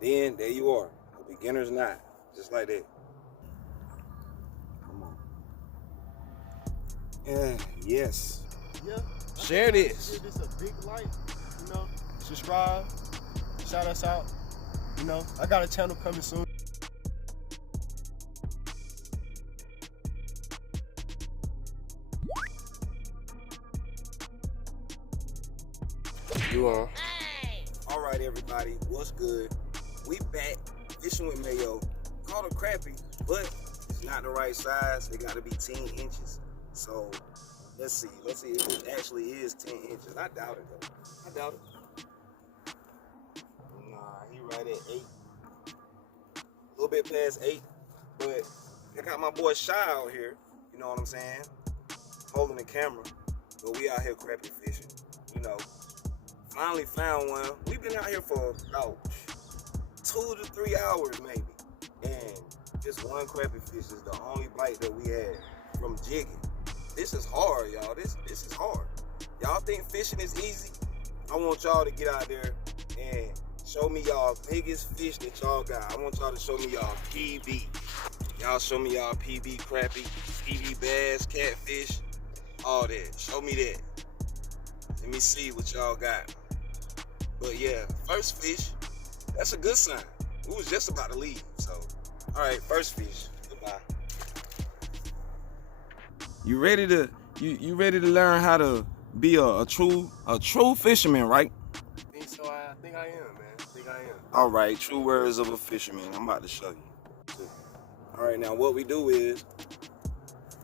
Then there you are, a beginner's knot, just like that. Come on. Yeah, yes. Yeah. Share this. Give this a big like, you know. Subscribe. Shout us out. You know, I got a channel coming soon. You are. All right, everybody, what's good? We back fishing with Mayo. Called a crappie, but it's not the right size. It got to be 10 inches. So let's see if it actually is 10 inches. I doubt it though. I doubt it. Nah, he right at 8. A little bit past 8, but I got my boy Shy out here. You know what I'm saying? Holding the camera, but we out here crappie fishing. You know. Finally found one. We've been out here for about 2 to 3 hours maybe. And just one crappie fish is the only bite that we had from jigging. This is hard, y'all. This is hard. Y'all think fishing is easy? I want y'all to get out there and show me y'all biggest fish that y'all got. I want y'all to show me y'all PB. Y'all show me y'all PB crappie, PB bass, catfish, all that. Show me that. Let me see what y'all got. But yeah, first fish, that's a good sign. We was just about to leave, so. All right, first fish, goodbye. You ready to learn how to be a true fisherman, right? I think I am, man. All right, true words of a fisherman. I'm about to show you. All right, now what we do is,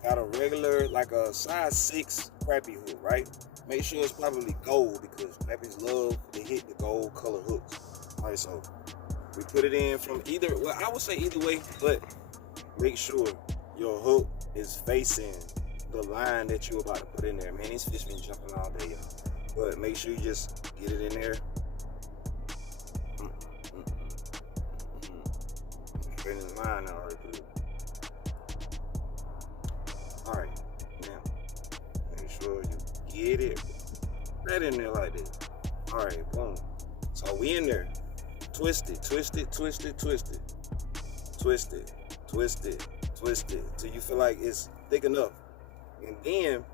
got a regular, like a size 6 crappie hook, right? Make sure it's probably gold because crappies love to hit the gold color hooks. All right, so we put it in from I would say either way, but make sure your hook is facing the line that you're about to put in there. Man, these fish been jumping all day, y'all. But make sure you just get it in there. Straight in the line now, right through. All right, now make sure you get it right in there like that. All right, boom. So we in there. Twist it, twist it, twist it, twist it. Twist it, twist it, twist it till you feel like it's thick enough. And then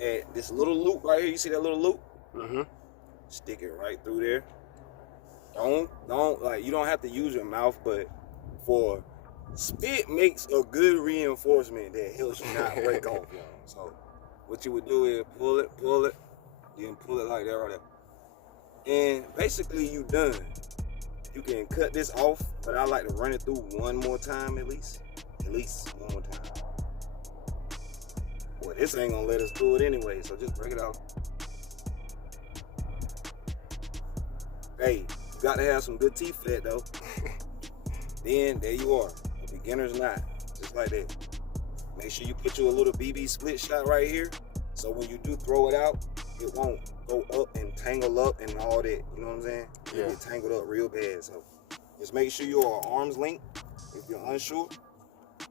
at this little loop right here, you see that little loop? Mm-hmm. Stick it right through there. Don't like, you don't have to use your mouth, but for spit makes a good reinforcement that helps you not break off, y'all. So what you would do is pull it, then pull it like that right there. And basically you done. You can cut this off, but I like to run it through one more time at least. At least one more time. Well, this ain't gonna let us do it anyway, so just break it off. Hey, you got to have some good teeth for that though. Then there you are, a beginner's knot, just like that. Make sure you put you a little BB split shot right here, so when you do throw it out, it won't go up and tangle up and all that. You know what I'm saying? Yeah. It get tangled up real bad. So just make sure you're arm's length. If you're unsure,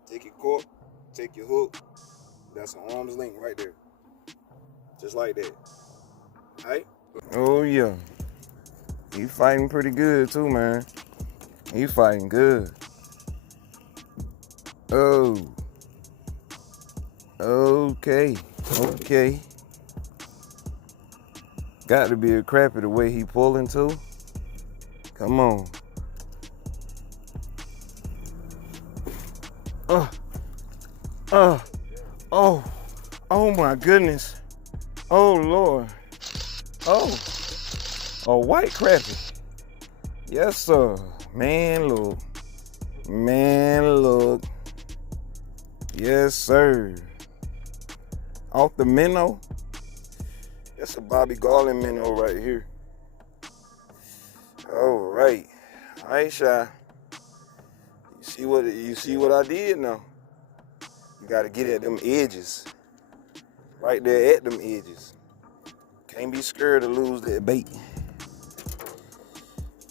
take your cork, take your hook. That's an arm's length right there. Just like that. All right? Oh yeah. He fighting pretty good too, man. He fighting good. Oh. Okay. Got to be a crappie the way he pulling too. Come on. Oh my goodness. Oh Lord. Oh, a white crappie. Yes sir. Man look. Yes sir. Off the minnow. That's a Bobby Garland minnow right here. All right, Shy. You see what I did now? You gotta get at them edges. Right there at them edges. Can't be scared to lose that bait.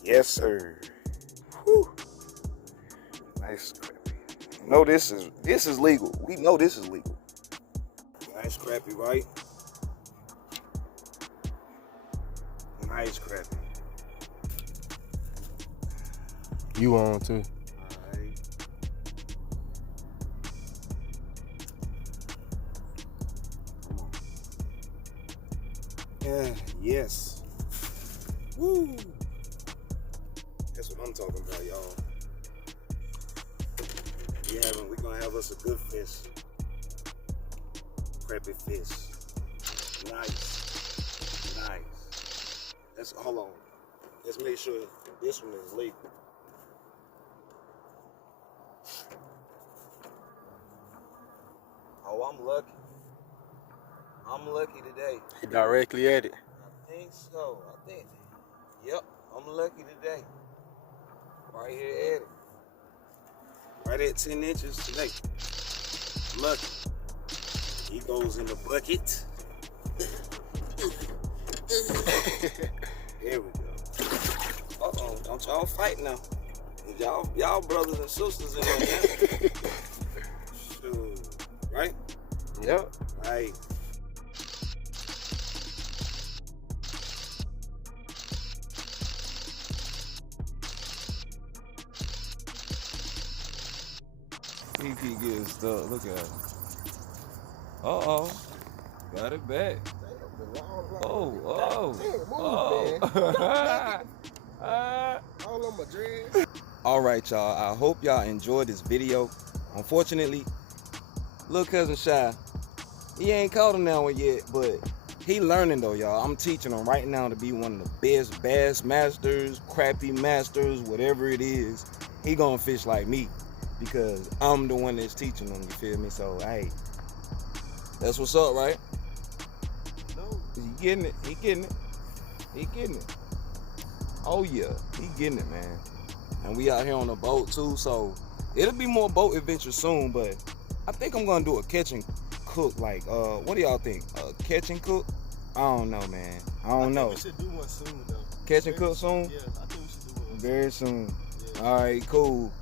Yes, sir. Whew. Nice crappie. No, this is legal. We know this is legal. Nice crappie, right? Nice crappie. You on too. Alright. Come on. Yeah, yes. Woo! That's what I'm talking about, y'all. We're gonna have us a good fish. Crappie fish. Nice. Nice. Hold on. Let's make sure this one is legal. Oh, I'm lucky. I'm lucky today. Directly at it. I think so. Yep, I'm lucky today. Right here at it. Right at 10 inches today. Lucky. He goes in the bucket. Here we go. Uh-oh, don't y'all fight now. Y'all brothers and sisters in there now. Shoot. Right? Yep. Right. He keep getting stuck. Look at him. Uh-oh. Got it back. Oh. All on my dreads. Alright, y'all. I hope y'all enjoyed this video. Unfortunately, little cousin Shy, he ain't caught him now yet, but he learning though, y'all. I'm teaching him right now to be one of the best bass masters, crappie masters, whatever it is. He gonna fish like me because I'm the one that's teaching him, you feel me? So, hey, that's what's up, right? No. He getting it. He getting it. Oh, yeah. He getting it, man. And we out here on a boat, too, so it'll be more boat adventures soon, but I think I'm gonna do a catch and cook. Like, what do y'all think? Catch and cook? I don't know, man. I don't know. We should do one soon, though. Catch and cook soon? Yeah, I think we should do one. Very soon. Yeah. All right, cool.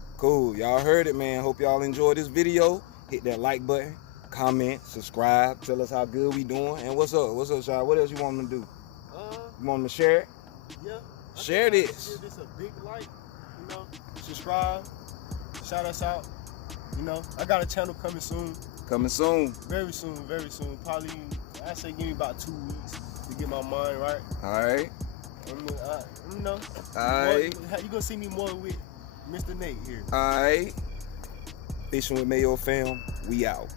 Y'all heard it, man. Hope y'all enjoyed this video. Hit that like button, comment, subscribe, tell us how good we doing. And what's up, Shy? What else you want them to do? You want them to share it? Yeah. Share this. Give this a big like, you know. Subscribe. Shout us out. You know, I got a channel coming soon. Coming soon. Very soon. Probably, I say give me about 2 weeks to get my mind right. All right. You know. All right. You gonna see me more with Mr. Nate here. All right. Fishing with Mayo fam. We out.